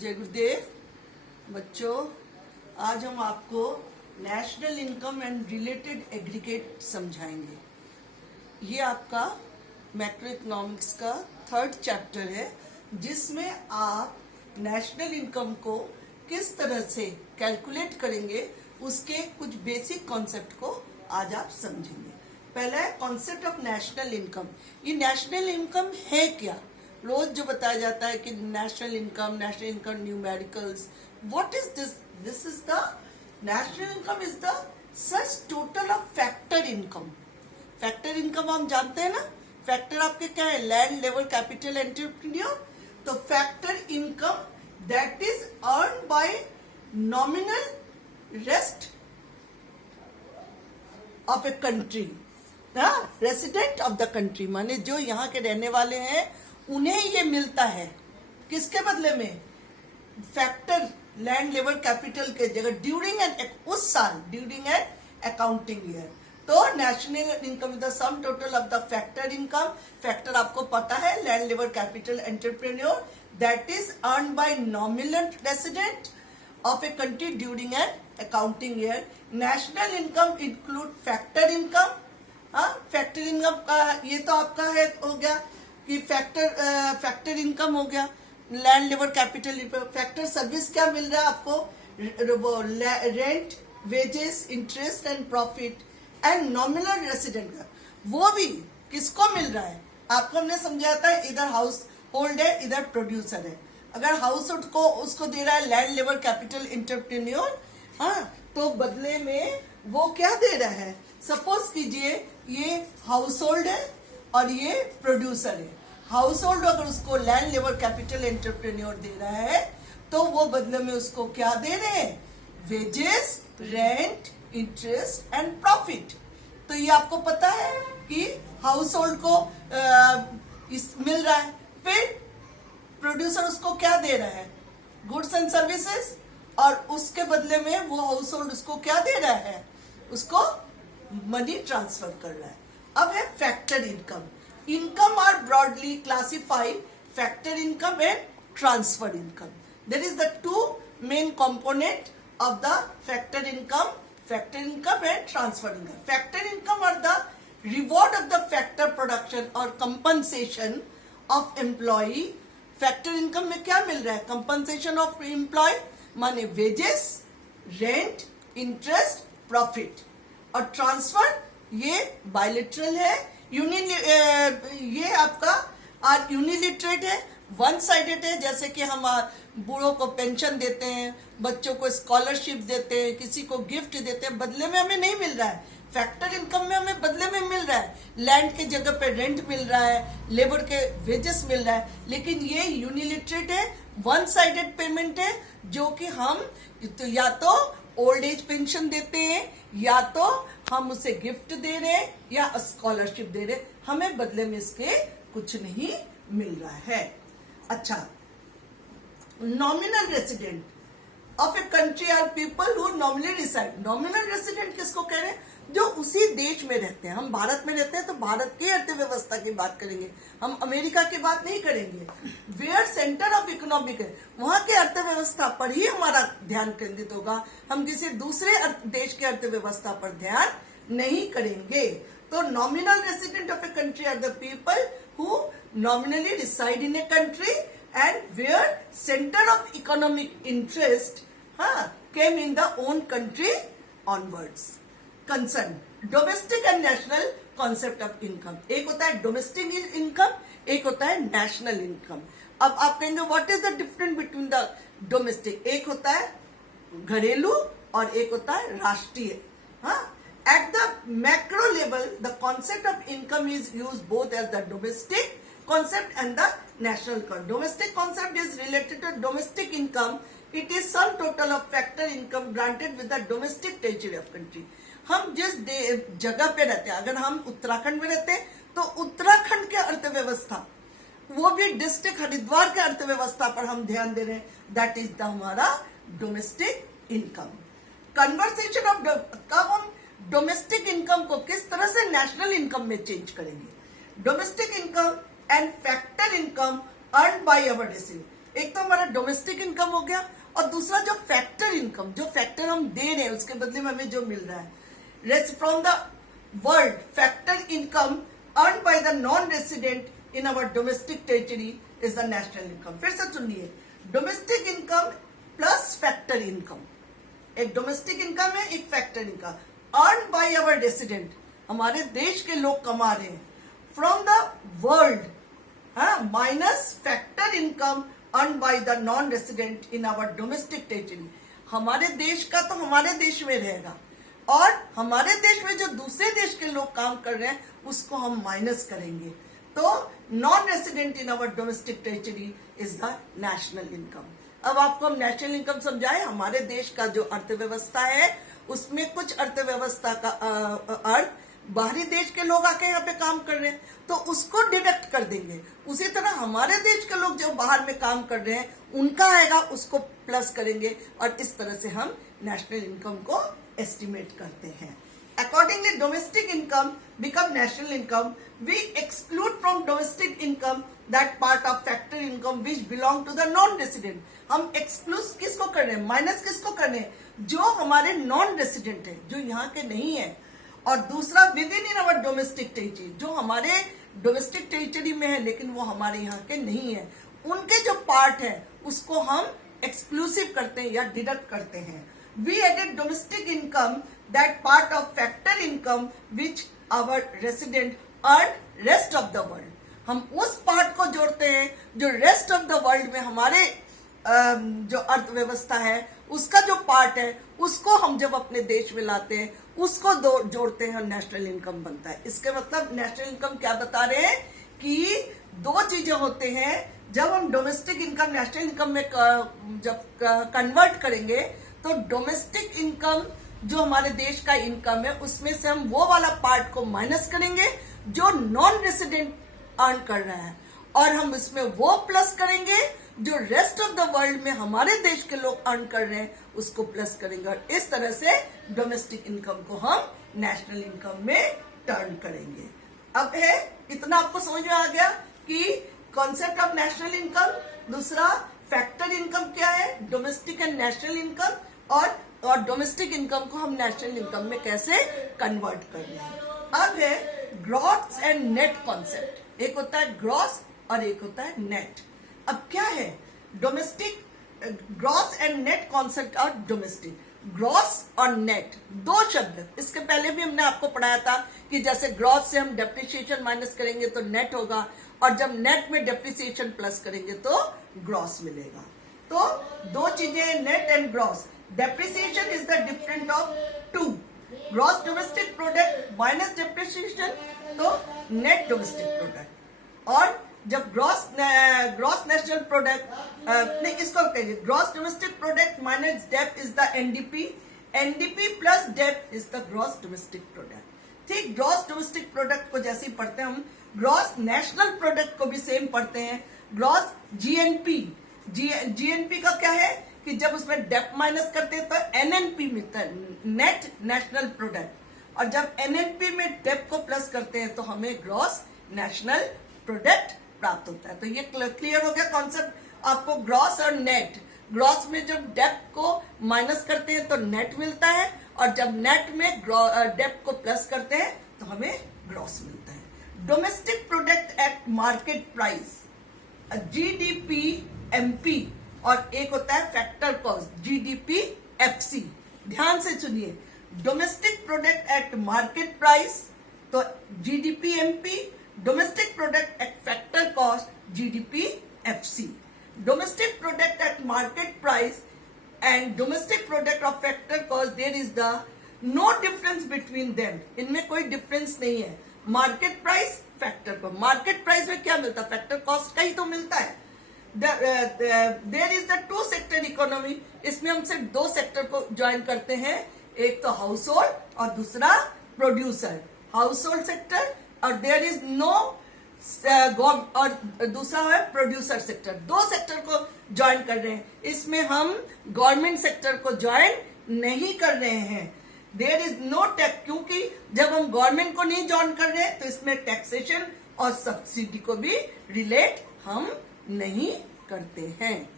जय गुरुदेव। बच्चों, आज हम आपको national income and related aggregate समझाएंगे। ये आपका मैक्रो इकोनॉमिक्स का 3rd चैप्टर है, जिसमें आप नेशनल इनकम को किस तरह से कैलकुलेट करेंगे उसके कुछ बेसिक कॉन्सेप्ट को आज आप समझेंगे। पहला है कॉन्सेप्ट ऑफ नेशनल इनकम। ये नेशनल इनकम है क्या? रोज जो बताया जाता है कि national income numericals, what is this? This is the national income is the such total of factor income. Factor income हम जानते हैं ना, फैक्टर आपके क्या है? Land, labour, capital, entrepreneur. तो factor income that is earn by nominal rest of a country, resident of the country, माने जो यहाँ के रहने वाले हैं उन्हें ये मिलता है। किसके बदले में? फैक्टर लैंड, लेबर, कैपिटल के जगह ड्यूरिंग एन उस साल ड्यूरिंग एन अकाउंटिंग ईयर। तो national income is the sum total of the factor income. Factor आपको पता है, land, labour, capital, entrepreneur, that is earn by nominal resident of a country during an accounting year. National income include factor income. Factor income का ये तो आपका है, हो गया कि फैक्टर इनकम हो गया, land, labour, capital. Factor service क्या मिल रहा है आपको? Rent, wages, interest and profit and nominal resident का वो भी किसको मिल रहा है? आपको हमने समझाया था, इधर हाउस होल्ड है, इधर प्रोड्यूसर है। अगर हाउस होल्ड को उसको दे रहा है लैंड, लेबर, कैपिटल, एंटरप्रेन्योर, तो बदले में वो क्या दे रहा है? सपोज कीजिए ये हाउस होल्ड है और ये प्रोड्यूसर है। हाउस होल्ड अगर उसको लैंड, लेबर, कैपिटल, एंटरप्रेन्योर दे रहा है तो वो बदले में उसको क्या दे रहे हैं? Wages, rent, interest and profit. तो ये आपको पता है कि हाउस होल्ड को मिल रहा है, फिर प्रोड्यूसर उसको क्या दे रहा है? गुड्स एंड सर्विसेज, और उसके बदले में वो हाउस होल्ड उसको क्या दे रहा है? उसको मनी ट्रांसफर कर रहा है। अब है factor income. Income are broadly classified factor income and transfer income. There is the two main component of the factor income and transfer income. Factor income are the reward of the factor production और compensation of employee. Factor income में क्या मिल रहा है? Compensation of employ, माने wages, rent, interest, profit. और transfer ये bilateral है, ये आपका यूनिलिटरेट है, वन साइडेड है। जैसे कि हम बूढ़ों को पेंशन देते हैं, बच्चों को स्कॉलरशिप देते हैं, किसी को गिफ्ट देते हैं, बदले में हमें नहीं मिल रहा है। फैक्टर इनकम में हमें बदले में मिल रहा है, लैंड के जगह पे रेंट मिल रहा है, लेबर के वेजेस मिल रहा है। लेकिन ये यूनिलिटरेट है, वन साइडेड पेमेंट है, जो कि हम या तो ओल्ड एज पेंशन देते हैं, या तो हम उसे गिफ्ट दे रहे हैं, या स्कॉलरशिप दे रहे हैं, हमें बदले में इसके कुछ नहीं मिल रहा है। अच्छा, nominal resident of a country are people who nominally reside. Nominal resident किसको कह रहे हैं? जो उसी देश में रहते हैं। हम भारत में रहते हैं तो भारत की अर्थव्यवस्था की बात करेंगे, हम अमेरिका की बात नहीं करेंगे। वेयर सेंटर ऑफ इकोनॉमिक है, वहां के अर्थव्यवस्था पर ही हमारा ध्यान केंद्रित होगा, हम किसी दूसरे देश के अर्थव्यवस्था पर ध्यान नहीं करेंगे। तो nominal resident of a country are the people who nominally reside in a country and where center of economic interest came in the own country onwards. Concern domestic and national concept of income. एक होता है domestic income, एक होता है national income. अब आप कहेंगे what is the difference between the domestic? एक होता है घरेलू और एक होता है राष्ट्रीय। At the macro level, the concept of income is used both as the domestic concept and the national concept. Domestic concept is related to domestic income. It is sum total of factor income granted with the domestic territory of country. हम जिस जगह पे रहते हैं, अगर हम उत्तराखंड में रहते हैं तो उत्तराखंड के अर्थव्यवस्था, वो भी डिस्ट्रिक्ट हरिद्वार के अर्थव्यवस्था पर हम ध्यान दे रहे हैं, दैट इज द हमारा डोमेस्टिक इनकम। कन्वर्सेशन ऑफ कब हम डोमेस्टिक इनकम को किस तरह से नेशनल इनकम में चेंज करेंगे? Domestic income and factor income earned by our resident. एक तो हमारा डोमेस्टिक इनकम हो गया, और दूसरा जो फैक्टर इनकम, जो फैक्टर हम दे रहे हैं उसके बदले में हमें जो मिल रहा है, from the world factor income earn by the non resident in our domestic territory is the national income. फिर से सुनिए, domestic income plus factor income, एक डोमेस्टिक इनकम है, एक factor income earn by our resident, हमारे देश के लोग कमा रहे हैं, from the world, minus factor income earn by the non resident in our domestic territory. हमारे देश का तो हमारे देश में रहेगा, और हमारे देश में जो दूसरे देश के लोग काम कर रहे हैं उसको हम माइनस करेंगे। तो non resident in our domestic territory is the national income. अब आपको हम नेशनल इनकम समझाएं। हमारे देश का जो अर्थव्यवस्था है उसमें कुछ अर्थव्यवस्था का अर्थ बाहरी देश के लोग आके यहाँ पे काम कर रहे हैं तो उसको डिडक्ट कर देंगे। उसी तरह हमारे देश के लोग जो बाहर में काम कर रहे हैं उनका आएगा, उसको प्लस करेंगे, और इस तरह से हम नेशनल इनकम को एस्टिमेट करते हैं। Accordingly domestic income become national income. We exclude from domestic income that part of factor income which belong to the non resident. हम एक्सक्लूड किसको कर रहे हैं, माइनस किसको कर रहे हैं, जो हमारे नॉन रेसिडेंट है, जो यहाँ के नहीं है। और दूसरा with in our domestic territory, जो हमारे डोमेस्टिक टेरिटरी में है लेकिन वो हमारे यहाँ के नहीं है, उनके जो पार्ट है उसको हम एक्सक्लूसिव करते हैं या डिडक्ट करते हैं। We added domestic income that part of factor income which our resident earn rest of the world. हम उस पार्ट को जोड़ते हैं जो रेस्ट ऑफ द वर्ल्ड में हमारे जो अर्थव्यवस्था है उसका जो पार्ट है उसको हम जब अपने देश में लाते हैं उसको जोड़ते हैं और नेशनल इनकम बनता है। इसके मतलब नेशनल इनकम क्या बता रहे हैं कि दो चीजें होते हैं। जब हम डोमेस्टिक इनकम नेशनल इनकम में जब कन्वर्ट करेंगे तो डोमेस्टिक इनकम जो हमारे देश का इनकम है उसमें से हम वो वाला पार्ट को माइनस करेंगे जो नॉन रेसिडेंट अर्न कर रहा है, और हम इसमें वो प्लस करेंगे जो रेस्ट ऑफ द वर्ल्ड में हमारे देश के लोग अर्न कर रहे हैं उसको प्लस करेंगे, और इस तरह से डोमेस्टिक इनकम को हम नेशनल इनकम में टर्न करेंगे। अब है इतना आपको समझ में आ गया कि कॉन्सेप्ट ऑफ नेशनल इनकम, दूसरा फैक्टर इनकम क्या है, डोमेस्टिक एंड नेशनल इनकम, और डोमेस्टिक इनकम को हम नेशनल इनकम में कैसे कन्वर्ट कर रहे हैं। अब है ग्रॉस एंड नेट कॉन्सेप्ट। एक होता है ग्रॉस और एक होता है नेट। अब क्या है domestic, gross and net concept और डोमेस्टिक। ग्रॉस और नेट दो शब्द, इसके पहले भी हमने आपको पढ़ाया था कि जैसे ग्रॉस से हम डेप्रिसिएशन माइनस करेंगे तो नेट होगा, और जब नेट में डेप्रिसिएशन प्लस करेंगे तो ग्रॉस मिलेगा। तो दो चीजें net and gross. Depreciation is the different of two, gross domestic product minus depreciation तो नेट डोमेस्टिक प्रोडक्ट। और जब ग्रॉस नेशनल प्रोडक्ट नहीं, इसको कहिए gross domestic product minus dep is the NDP, NDP plus dep is the gross domestic product. ठीक, gross domestic product को जैसे ही पढ़ते हैं हम ग्रॉस नेशनल प्रोडक्ट को भी सेम पढ़ते हैं। ग्रॉस जीएनपी, जीएनपी का क्या है कि जब उसमें डेप माइनस करते हैं तो एनएनपी मिलता है, नेट नेशनल प्रोडक्ट, और जब एनएनपी में डेप को प्लस करते हैं तो हमें ग्रॉस नेशनल प्रोडक्ट प्राप्त होता है। तो ये क्लियर हो गया कॉन्सेप्ट आपको ग्रॉस और नेट। ग्रॉस में जब डेप को माइनस करते हैं तो नेट मिलता है, और जब नेट में डेप को प्लस करते हैं तो हमें ग्रॉस मिलता है। Domestic product at market price, GDP MP, और एक होता है फैक्टर कॉस्ट जीडीपी एफसी। ध्यान से सुनिए, domestic product at market price तो GDP MP, domestic product at factor cost GDP FC. Domestic product at market price and domestic product of factor cost there is the no difference between them, इनमें कोई difference नहीं है। Market price factor को, market price में क्या मिलता है, factor cost का ही तो मिलता है। There is the two sector economy, इसमें हम सिर्फ दो सेक्टर को ज्वाइन करते हैं, एक तो हाउस होल्ड और दूसरा प्रोड्यूसर। हाउस होल्ड सेक्टर और देयर इज नो और दूसरा है प्रोड्यूसर सेक्टर। दो सेक्टर को ज्वाइन कर रहे हैं, इसमें हम गवर्नमेंट सेक्टर को ज्वाइन नहीं कर रहे हैं। देयर इज नो टैक्स, क्योंकि जब हम गवर्नमेंट को नहीं ज्वाइन कर रहे हैं तो इसमें टैक्सेशन और सब्सिडी को भी रिलेट हम नहीं करते हैं।